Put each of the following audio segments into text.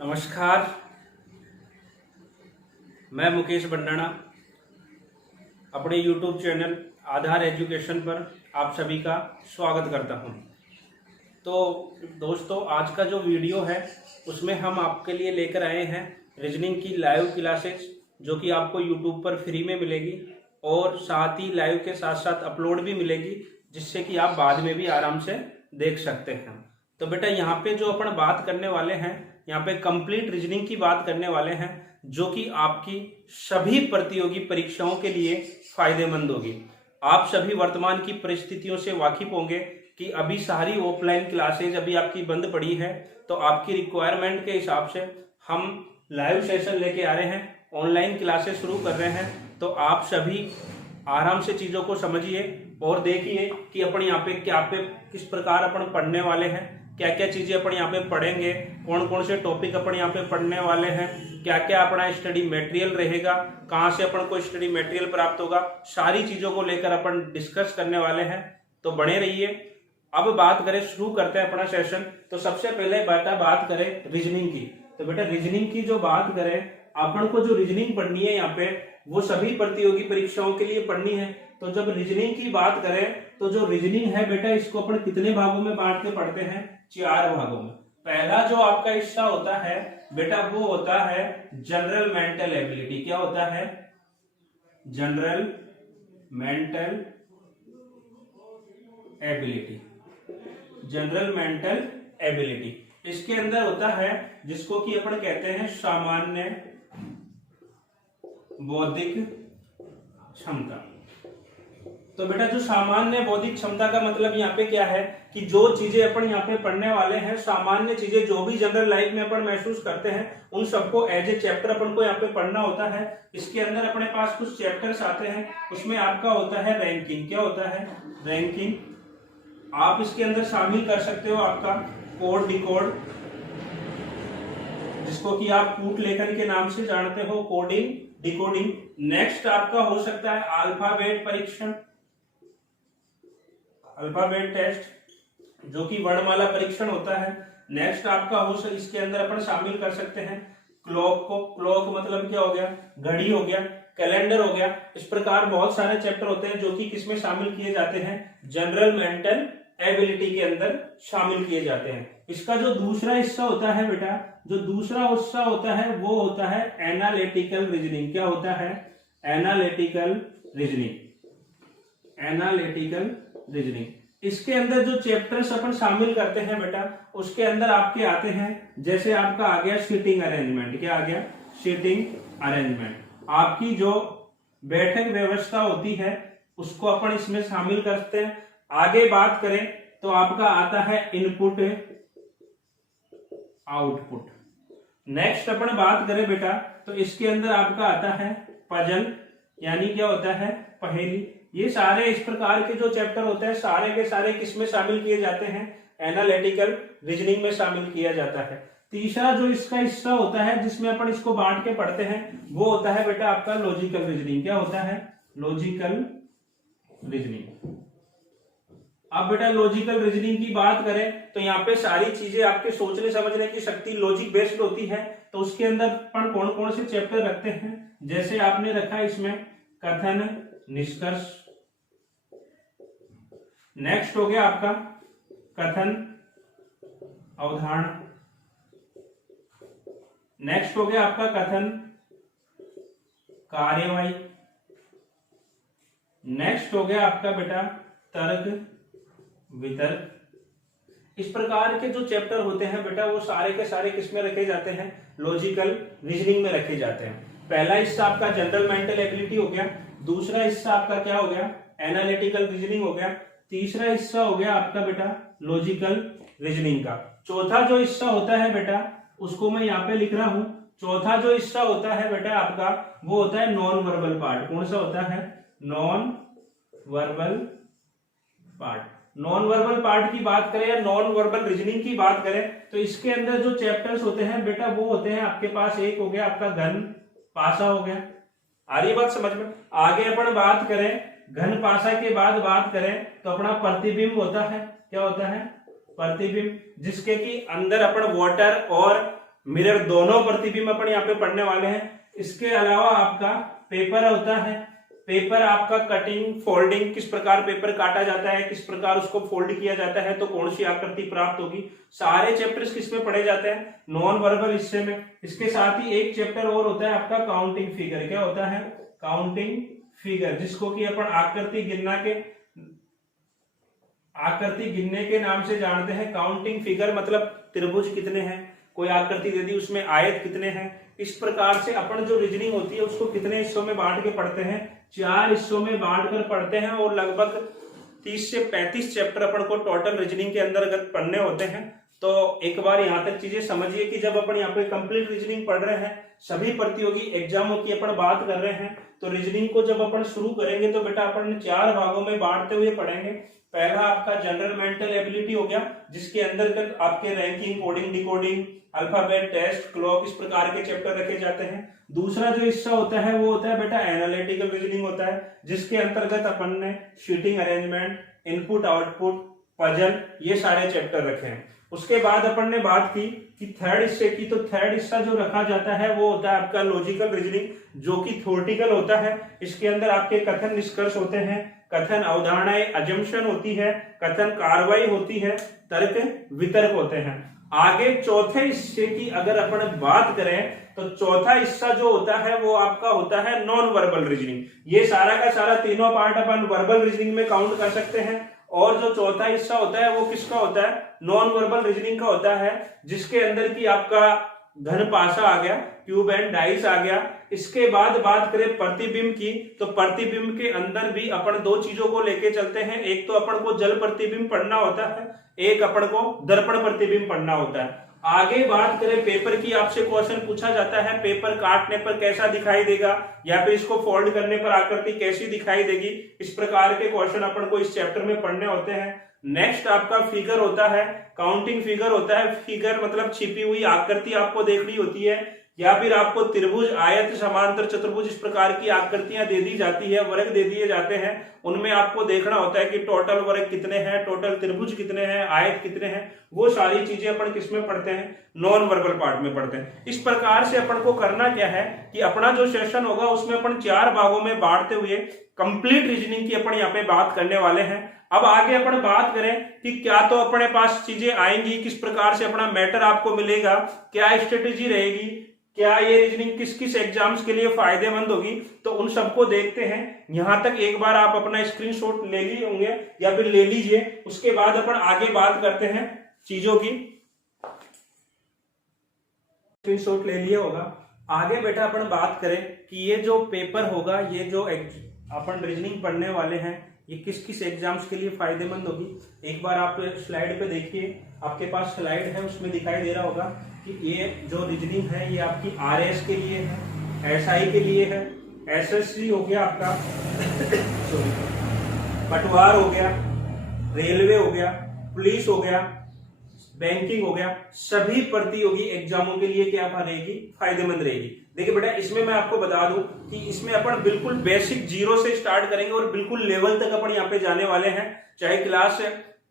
नमस्कार, मैं मुकेश बंडाना अपने YouTube चैनल आधार एजुकेशन पर आप सभी का स्वागत करता हूं। तो दोस्तों, आज का जो वीडियो है उसमें हम आपके लिए लेकर आए हैं रीजनिंग की लाइव क्लासेस, जो कि आपको YouTube पर फ्री में मिलेगी और साथ ही लाइव के साथ साथ अपलोड भी मिलेगी, जिससे कि आप बाद में भी आराम से देख सकते हैं। तो बेटा, यहाँ पे जो अपन बात करने वाले हैं, यहाँ पे कंप्लीट रीजनिंग की बात करने वाले हैं, जो कि आपकी सभी प्रतियोगी परीक्षाओं के लिए फायदेमंद होगी। आप सभी वर्तमान की परिस्थितियों से वाकिफ होंगे कि अभी सारी ऑफलाइन क्लासेज अभी आपकी बंद पड़ी है, तो आपकी रिक्वायरमेंट के हिसाब से हम लाइव सेशन लेके आ रहे हैं, ऑनलाइन क्लासेस शुरू कर रहे हैं। तो आप सभी आराम से चीजों को समझिए और देखिए कि अपन यहाँ पे किस प्रकार अपन पढ़ने वाले हैं, क्या क्या चीजें अपन यहाँ पे पढ़ेंगे, कौन कौन से टॉपिक अपन यहाँ पे पढ़ने वाले हैं, क्या क्या अपना स्टडी मटेरियल रहेगा, कहाँ से अपन को स्टडी मटेरियल प्राप्त होगा, सारी चीजों को लेकर अपन डिस्कस करने वाले हैं। तो बने रहिए। अब बात करें, शुरू करते हैं अपना सेशन। तो सबसे पहले बात करें रीजनिंग की। तो बेटा, रीजनिंग की जो बात करें, अपन को जो रीजनिंग पढ़नी है यहाँ पे वो सभी प्रतियोगी परीक्षाओं के लिए पढ़नी है। तो जब रीजनिंग की बात करें तो जो रीजनिंग है बेटा, इसको अपन कितने भागों में बांट के पढ़ते हैं? 4 भागों में। पहला जो आपका हिस्सा होता है बेटा, वो होता है जनरल मेंटल एबिलिटी। क्या होता है? General mental ability. General mental ability इसके अंदर होता है जिसको कि अपन कहते हैं सामान्य बौद्धिक क्षमता। तो बेटा, जो सामान्य बौद्धिक क्षमता का मतलब यहाँ पे क्या है कि जो चीजें अपन यहाँ पे पढ़ने वाले हैं, सामान्य चीजें जो भी जनरल लाइफ में अपन महसूस करते हैं, उन सबको एज ए चैप्टर अपन को यहाँ पे पढ़ना होता है। इसके अंदर अपने पास कुछ चैप्टर्स आते हैं, उसमें आपका होता है रैंकिंग। क्या होता है? रैंकिंग। आप इसके अंदर शामिल कर सकते हो आपका कोड डिकोड, जिसको कि आप कूट लेखन के नाम से जानते हो, कोडिंग डिकोडिंग। नेक्स्ट आपका हो सकता है अल्फाबेट परीक्षण, अल्फाबेट टेस्ट, जो कि वर्णमाला परीक्षण होता है। नेक्स्ट आपका हो इसके अंदर अपन शामिल कर सकते हैं क्लॉक को। क्लॉक मतलब क्या हो गया? घड़ी हो गया, कैलेंडर हो गया। इस प्रकार बहुत सारे चैप्टर होते हैं जो कि किसमें शामिल किए जाते हैं? जनरल मेंटल एबिलिटी के अंदर शामिल किए जाते हैं। इसका जो दूसरा हिस्सा होता है बेटा, जो दूसरा हिस्सा होता है वो होता है एनालिटिकल रीजनिंग। क्या होता है? Analytical reasoning. Analytical reasoning. इसके अंदर जो चैप्टर्स अपन शामिल करते हैं बेटा, उसके अंदर आपके आते हैं, जैसे आपका आ गया सीटिंग अरेंजमेंट। क्या आ गया? Seating arrangement. आपकी जो बैठक व्यवस्था होती है उसको अपन इसमें शामिल करते हैं। आगे बात करें तो आपका आता है इनपुट आउटपुट। नेक्स्ट अपन बात करें बेटा, तो इसके अंदर आपका आता है पजल, यानी क्या होता है? पहेली। ये सारे इस प्रकार के जो चैप्टर होते हैं, सारे के सारे किसमें शामिल किए जाते हैं? एनालिटिकल रीजनिंग में शामिल किया जाता है। तीसरा जो इसका हिस्सा होता है जिसमें अपन इसको बांट के पढ़ते हैं, वो होता है बेटा आपका लॉजिकल रीजनिंग। क्या होता है? Logical reasoning. अब बेटा, लॉजिकल रीजनिंग की बात करें तो यहाँ पे सारी चीजें आपके सोचने समझने की शक्ति लॉजिक बेस्ड होती है। तो उसके अंदर अपन कौन कौन से चैप्टर रखते हैं? जैसे आपने रखा है इसमें कथन निष्कर्ष। नेक्स्ट हो गया आपका कथन अवधारणा। नेक्स्ट हो गया आपका कथन कार्यवाही। नेक्स्ट हो गया आपका बेटा तर्क वितर्क। इस प्रकार के जो चैप्टर होते हैं बेटा, वो सारे के सारे किसमें रखे जाते हैं? लॉजिकल रीजनिंग में रखे जाते हैं। पहला हिस्सा आपका जनरल मेंटल एबिलिटी हो गया, दूसरा हिस्सा आपका क्या हो गया? एनालिटिकल रीजनिंग हो गया, तीसरा हिस्सा हो गया आपका बेटा लॉजिकल रीजनिंग का। चौथा जो हिस्सा होता है बेटा, उसको मैं यहाँ पे लिख रहा हूं। चौथा जो हिस्सा होता है बेटा आपका, वो होता है नॉन वर्बल पार्ट। कौन सा होता है? Non verbal part. Non verbal part की बात करें या नॉन वर्बल रीजनिंग की बात करें, तो इसके अंदर जो चैप्टर्स होते हैं बेटा, वो होते हैं आपके पास, एक हो गया आपका घन पासा हो गया। आ रही बात समझ में? आगे अपन बात करें घन पासा के बाद बात करें तो अपना प्रतिबिंब होता है। क्या होता है? प्रतिबिंब, जिसके कि अंदर अपन वाटर और मिरर, दोनों प्रतिबिंब अपन यहाँ पे पढ़ने वाले हैं। इसके अलावा आपका पेपर होता है। पेपर आपका कटिंग, फोल्डिंग, किस प्रकार पेपर काटा जाता है, किस प्रकार उसको फोल्ड किया जाता है तो कौन सी आकृति प्राप्त होगी, सारे चैप्टर्स किसमें पढ़े जाते हैं, नॉन वर्बल हिस्से में। इसके साथ ही एक चैप्टर और होता है आपका काउंटिंग फिगर। क्या होता है? काउंटिंग फिगर, जिसको कि अपन आकृति गिनने के नाम से जानते हैं। काउंटिंग फिगर मतलब त्रिभुज कितने हैं, कोई आकृति दे दी उसमें आयत कितने हैं। इस प्रकार से अपन जो रीजनिंग होती है उसको कितने हिस्सों में बांट के पढ़ते हैं, 4 हिस्सों में बांट कर पढ़ते हैं। और लगभग 30 से 35 चैप्टर अपन को टोटल रीजनिंग के अंतर्गत पढ़ने होते हैं। तो एक बार यहाँ तक चीजें समझिए कि जब अपन यहाँ पे कंप्लीट रीजनिंग पढ़ रहे हैं, सभी प्रतियोगी एग्जामों की अपन बात कर रहे हैं, तो रीजनिंग को जब अपन शुरू करेंगे तो बेटा अपन 4 भागों में बांटते हुए पढ़ेंगे। पहला आपका जनरल मेंटल एबिलिटी हो गया, जिसके अंतर्गत आपके ranking, coding, decoding, alphabet, test, clock, इस प्रकार के चैप्टर रखे जाते हैं। दूसरा जो हिस्सा होता है वो होता है बेटा एनालिटिकल रीजनिंग होता है, जिसके अंतर्गत अपन ने sheeting arrangement, input output, puzzle, ये सारे चैप्टर रखे हैं। उसके बाद अपन ने बात की कि थर्ड हिस्से की, तो थर्ड हिस्सा जो रखा जाता है वो होता है आपका लॉजिकल रीजनिंग, जो कि थ्योरेटिकल होता है। इसके अंदर आपके कथन निष्कर्ष होते हैं, कथन अवधारणाएं अजम्पशन होती है, कथन कार्रवाई होती है, तर्क वितर्क होते हैं। आगे चौथे हिस्से की अगर अपन बात करें तो चौथा हिस्सा जो होता है वो आपका होता है नॉन वर्बल रीजनिंग। ये सारा का सारा तीनों पार्ट अपन वर्बल रीजनिंग में काउंट कर सकते हैं। और जो चौथा हिस्सा होता है वो किसका होता है? नॉन वर्बल रीजनिंग का होता है, जिसके अंदर की आपका घन पासा आ गया, क्यूब एंड डाइस आ गया। इसके बाद बात करें प्रतिबिंब की, तो प्रतिबिंब के अंदर भी अपन 2 चीजों को लेके चलते हैं। एक तो अपन को जल प्रतिबिंब पढ़ना होता है, एक अपन को दर्पण प्रतिबिंब पढ़ना होता है। आगे बात करें पेपर की, आपसे क्वेश्चन पूछा जाता है पेपर काटने पर कैसा दिखाई देगा, या फिर इसको फोल्ड करने पर आकृति कैसी दिखाई देगी। इस प्रकार के क्वेश्चन अपन को इस चैप्टर में पढ़ने होते हैं। नेक्स्ट आपका फिगर होता है, काउंटिंग फिगर होता है। फिगर मतलब छिपी हुई आकृति आपको देखनी होती है, या फिर आपको त्रिभुज, आयत, समांतर, चतुर्भुज, इस प्रकार की आकृतियां दे दी जाती है, वर्ग दे दिए जाते हैं। उनमें आपको देखना होता है कि टोटल वर्ग कितने हैं, टोटल त्रिभुज कितने हैं, आयत कितने हैं। वो सारी चीजें अपन किसमें पढ़ते हैं? नॉन वर्बल पार्ट में पढ़ते हैं। इस प्रकार से अपन को करना क्या है कि अपना जो सेशन होगा उसमें अपन 4 भागों में बांटते हुए कंप्लीट रीजनिंग की अपन यहाँ पे बात करने वाले हैं। अब आगे अपन बात करें कि क्या तो अपने पास चीजें आएंगी, किस प्रकार से अपना मैटर आपको मिलेगा, क्या स्ट्रेटेजी रहेगी, क्या ये रीजनिंग किस किस एग्जाम्स के लिए फायदेमंद होगी, तो उन सबको देखते हैं। यहां तक एक बार आप अपना स्क्रीनशॉट ले लिए होंगे या फिर ले लीजिए। उसके बाद अपन आगे बात करते हैं चीजों की। स्क्रीनशॉट ले लिया होगा। आगे बेटा अपन बात करें कि ये जो पेपर होगा, ये जो अपन रीजनिंग पढ़ने वाले हैं, ये किस किस एग्जाम्स के लिए फायदेमंद होगी। एक बार आप स्लाइड पे देखिए, आपके पास स्लाइड है, उसमें दिखाई दे रहा होगा कि ये जो रीजनिंग है ये आपकी आरएस के लिए है, एसआई के लिए है, एसएससी हो गया आपका पटवार हो गया, रेलवे हो गया, पुलिस हो गया, बैंकिंग हो गया। सभी प्रतियोगी एग्जामों के लिए क्या रहेगी? फायदेमंद रहेगी। देखिए बेटा, इसमें मैं आपको बता दूं कि इसमें अपन बिल्कुल बेसिक 0 से स्टार्ट करेंगे और बिल्कुल लेवल तक अपन यहाँ पे जाने वाले हैं। चाहे क्लास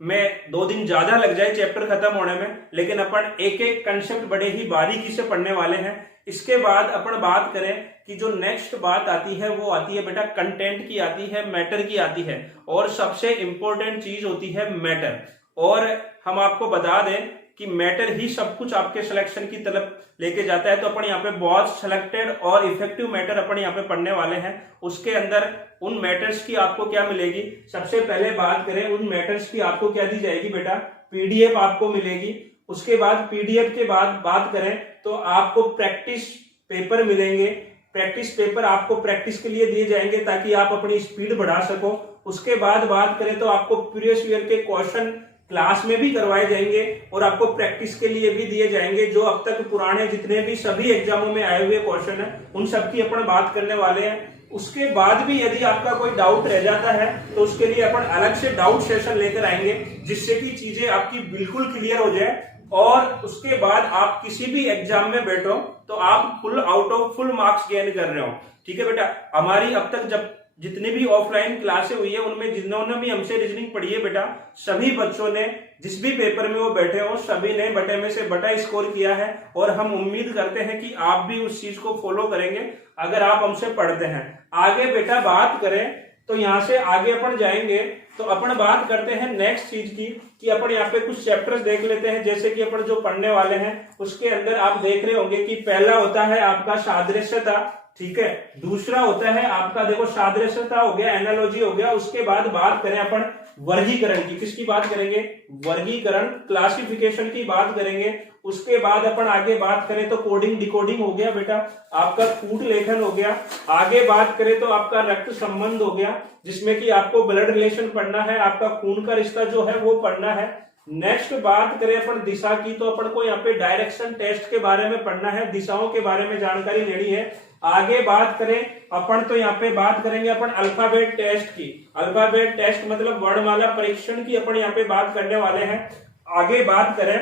में 2 दिन ज्यादा लग जाए चैप्टर खत्म होने में, लेकिन अपन एक एक कंसेप्ट बड़े ही बारीकी से पढ़ने वाले हैं। इसके बाद अपन बात करें कि जो नेक्स्ट बात आती है वो आती है बेटा कंटेंट की, आती है मैटर की, आती है। और सबसे इंपॉर्टेंट चीज होती है मैटर। और हम आपको बता दें कि मैटर ही सब कुछ आपके सिलेक्शन की तरफ लेके जाता है। तो अपन यहाँ पे बहुत सिलेक्टेड और इफेक्टिव मैटर अपन यहाँ पे पढ़ने वाले हैं। उसके अंदर उन मैटर्स की आपको क्या मिलेगी? सबसे पहले बात करें उन मैटर्स की, आपको क्या दी जाएगी बेटा? पीडीएफ आपको मिलेगी। उसके बाद पीडीएफ के बाद बात करें तो आपको प्रैक्टिस पेपर मिलेंगे। प्रैक्टिस पेपर आपको प्रैक्टिस के लिए दिए जाएंगे ताकि आप अपनी स्पीड बढ़ा सको। उसके बाद बात करें तो आपको प्रीवियस ईयर के क्वेश्चन क्लास में भी करवाए जाएंगे और आपको प्रैक्टिस के लिए भी दिए जाएंगे। जो अब तक पुराने जितने भी सभी एग्जामों में आए हुए क्वेश्चन है उन सब की अपन बात करने वाले हैं। उसके बाद भी यदि आपका कोई डाउट रह जाता है तो उसके लिए अपन अलग से डाउट सेशन लेकर आएंगे, जिससे कि चीजें आपकी बिल्कुल क्लियर हो जाए। और उसके बाद आप किसी भी एग्जाम में बैठो तो आप full out of full marks gain कर रहे हो। ठीक है बेटा, हमारी अब तक जब जितनी भी ऑफलाइन क्लासें हुई है उनमें जिन्होंने भी हमसे रीजनिंग पढ़ी है बेटा, सभी बच्चों ने जिस भी पेपर में वो बैठे हो सभी ने बटे में से बटा स्कोर किया है और हम उम्मीद करते हैं कि आप भी उस चीज को फॉलो करेंगे अगर आप हमसे पढ़ते हैं। आगे बेटा बात करें तो यहाँ से आगे अपन जाएंगे तो अपन बात करते हैं नेक्स्ट चीज की कि अपन यहाँ पे कुछ चैप्टर्स देख लेते हैं। जैसे कि अपन जो पढ़ने वाले हैं उसके अंदर आप देख रहे होंगे कि पहला होता है आपका सादृश्यता, ठीक है। दूसरा होता है आपका देखो सादृश्यता हो गया, एनालॉजी हो गया। उसके बाद बात करें अपन वर्गीकरण की, किसकी बात करेंगे, वर्गीकरण, क्लासिफिकेशन की बात करेंगे। उसके बाद अपन आगे बात करें तो कोडिंग डिकोडिंग हो गया बेटा, आपका कूट लेखन हो गया। आगे बात करें तो आपका रक्त संबंध हो गया जिसमें कि आपको ब्लड रिलेशन पढ़ना है, आपका खून का रिश्ता जो है वो पढ़ना है। नेक्स्ट बात करें अपन दिशा की तो अपन को यहाँ पे डायरेक्शन टेस्ट के बारे में पढ़ना है, दिशाओं के बारे में जानकारी लेनी है। आगे बात करें अपन तो यहाँ पे बात करेंगे अपन अल्फाबेट टेस्ट की। अल्फाबेट टेस्ट मतलब वर्णमाला परीक्षण की अपन यहाँ पे बात करने वाले हैं। आगे बात करें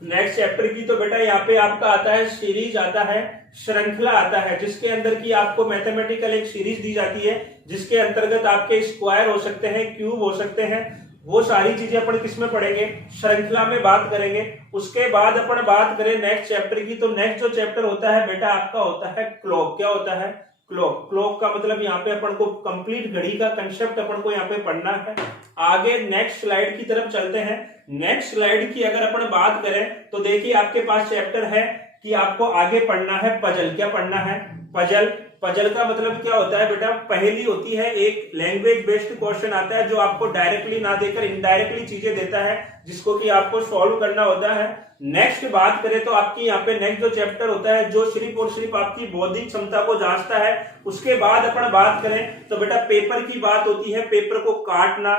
नेक्स्ट चैप्टर की तो बेटा यहाँ पे आपका आता है सीरीज, आता है श्रृंखला, आता है जिसके अंदर की आपको मैथमेटिकल एक सीरीज दी जाती है जिसके अंतर्गत आपके स्क्वायर हो सकते हैं, क्यूब हो सकते हैं। वो सारी चीजें अपन किसमें पढ़ेंगे, श्रृंखला में बात करेंगे। उसके बाद अपन बात करें नेक्स्ट चैप्टर की तो नेक्स्ट जो चैप्टर होता है बेटा आपका होता है क्लॉक। क्या होता है, क्लॉक। क्लॉक का मतलब यहाँ पे अपन को कंप्लीट घड़ी का कंसेप्ट अपन को यहाँ पे पढ़ना है। आगे नेक्स्ट स्लाइड की तरफ चलते हैं। नेक्स्ट स्लाइड की अगर अपन बात करें तो देखिए आपके पास चैप्टर है कि आपको आगे पढ़ना है पजल। क्या पढ़ना है, पजल। पजल का मतलब क्या होता है बेटा, पहेली होती है, एक लैंग्वेज बेस्ड क्वेश्चन आता है जो आपको डायरेक्टली ना देकर इनडायरेक्टली चीजें देता है जिसको कि आपको सॉल्व करना होता है। नेक्स्ट बात करें तो आपकी यहाँ पे नेक्स्ट जो चैप्टर होता है जो सिर्फ और सिर्फ आपकी बौद्धिक क्षमता को जांचता है। उसके बाद अपन बात करें तो बेटा पेपर की बात होती है, पेपर को काटना,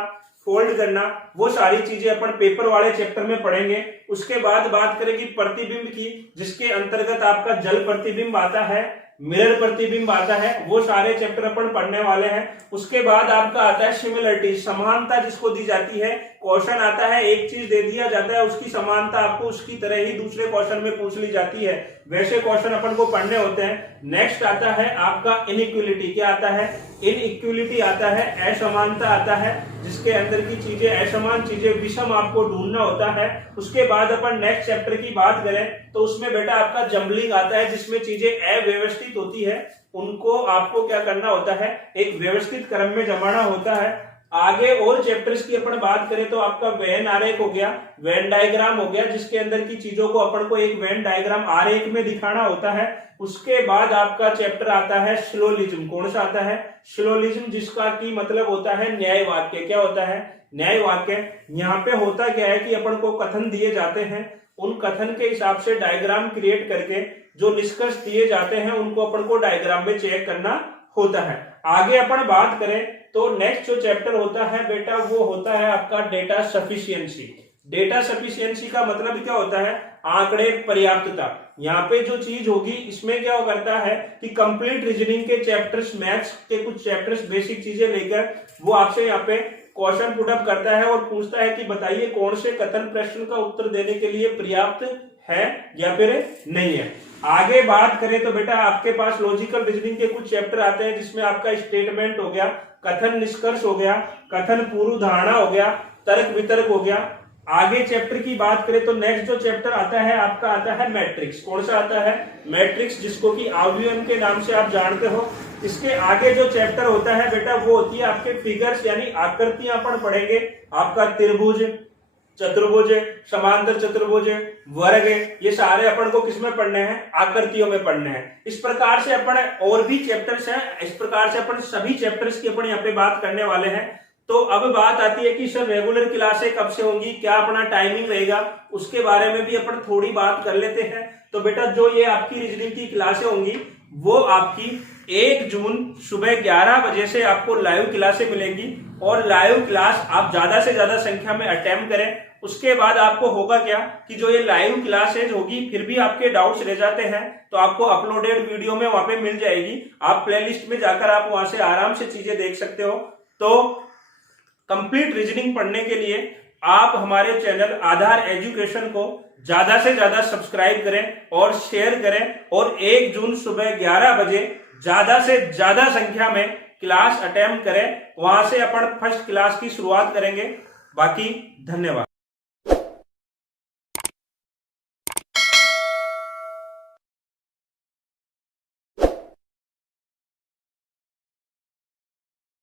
फोल्ड करना, वो सारी चीजें अपन पेपर वाले चैप्टर में पढ़ेंगे। उसके बाद बात करेंगे प्रतिबिंब की, जिसके अंतर्गत आपका जल प्रतिबिंब आता है, मिरर प्रतिबिंब आता है, वो सारे चैप्टर अपन पढ़ने वाले हैं। उसके बाद आपका आता है सिमिलरिटी, समानता जिसको दी जाती है। क्वेश्चन आता है, एक चीज दे दिया जाता है, उसकी समानता आपको उसकी तरह ही दूसरे क्वेश्चन में पूछ ली जाती है, वैसे क्वेश्चन अपन को पढ़ने होते हैं। नेक्स्ट आता है आपका इनइक्वलिटी। क्या आता है, इनइक्वलिटी आता है, असमानता आता है, जिसके अंदर की चीजें असमान चीजें विषम आपको ढूंढना होता है। उसके बाद अपन नेक्स्ट चैप्टर की बात करें तो उसमें बेटा आपका जम्बलिंग आता है, जिसमें चीजें अव्यवस्थित होती है, उनको आपको क्या करना होता है, एक व्यवस्थित क्रम में जमाना होता है। आगे और चैप्टर्स की अपन बात करें तो आपका वेन आरेख हो गया, वेन डायग्राम हो गया, जिसके अंदर की चीजों को अपन को एक वेन डायग्राम आरेख में दिखाना होता है। उसके बाद आपका चैप्टर आता है स्लोलिज्म। कौन सा आता है, स्लोलिज्म, जिसका की मतलब होता है न्याय वाक्य। क्या होता है, न्याय वाक्य। यहाँ पे होता क्या है कि अपन को कथन दिए जाते हैं, उन कथन के हिसाब से डायग्राम क्रिएट करके जो निष्कर्ष दिए जाते हैं उनको अपन को डायग्राम में चेक करना होता है। आगे अपन बात करें तो नेक्स्ट जो चैप्टर होता है बेटा वो होता है आपका डेटा सफिशिएंसी। डेटा सफिशिएंसी का मतलब क्या होता है, आंकड़े पर्याप्तता। यहाँ पे जो चीज होगी इसमें क्या करता है कि कंप्लीट रीजनिंग के चैप्टर्स, मैथ्स के कुछ चैप्टर्स, बेसिक चीजें लेकर वो आपसे यहाँ पे क्वेश्चन पुटअप करता है और पूछता है कि बताइए कौन से कथन प्रश्न का उत्तर देने के लिए पर्याप्त है या फिर नहीं है। आगे बात करें तो बेटा आपके पास लॉजिकल रीजनिंग के कुछ चैप्टर आते हैं जिसमें आपका स्टेटमेंट हो गया, कथन निष्कर्ष हो गया, कथन पूर्व धारणा हो गया, तर्क वितर्क हो गया। आगे चैप्टर की बात करें तो नेक्स्ट जो चैप्टर आता है आपका आता है मैट्रिक्स। कौन सा आता है, मैट्रिक्स, जिसको कि अवयव के नाम से आप जानते हो। इसके आगे जो चैप्टर होता है बेटा वो होती है आपके फिगर्स यानी आकृतियां अपन पढ़ेंगे। आपका त्रिभुज, चतुर्भुज, समांतर चतुर्भुज, वर्ग, ये सारे अपन को किसमें पढ़ने हैं, आकृतियों में पढ़ने हैं। इस प्रकार से अपन और भी चैप्टर्स हैं, इस प्रकार से अपन सभी चैप्टर्स की अपन यहाँ पे बात करने वाले हैं। तो अब बात आती है कि सर रेगुलर क्लासें कब से होंगी, क्या अपना टाइमिंग रहेगा, उसके बारे में भी अपन थोड़ी बात कर लेते हैं। तो बेटा जो ये आपकी रीजनिंग की क्लासें होंगी वो आपकी 1 जून सुबह 11 बजे से आपको लाइव क्लासें मिलेंगी और लाइव क्लास आप ज्यादा से ज्यादा संख्या में अटेम्प्ट करें। उसके बाद आपको होगा क्या कि जो ये लाइव क्लासेज होगी फिर भी आपके डाउट्स रह जाते हैं तो आपको अपलोडेड वीडियो में वहां पे मिल जाएगी, आप प्लेलिस्ट में जाकर आप वहां से आराम से चीजें देख सकते हो। तो कंप्लीट रीजनिंग पढ़ने के लिए आप हमारे चैनल आधार एजुकेशन को ज्यादा से ज्यादा सब्सक्राइब करें और शेयर करें और 1 जून सुबह 11 बजे ज्यादा से ज्यादा संख्या में क्लास अटेम्प्ट करें। वहां से अपन फर्स्ट क्लास की शुरुआत करेंगे। बाकी धन्यवाद।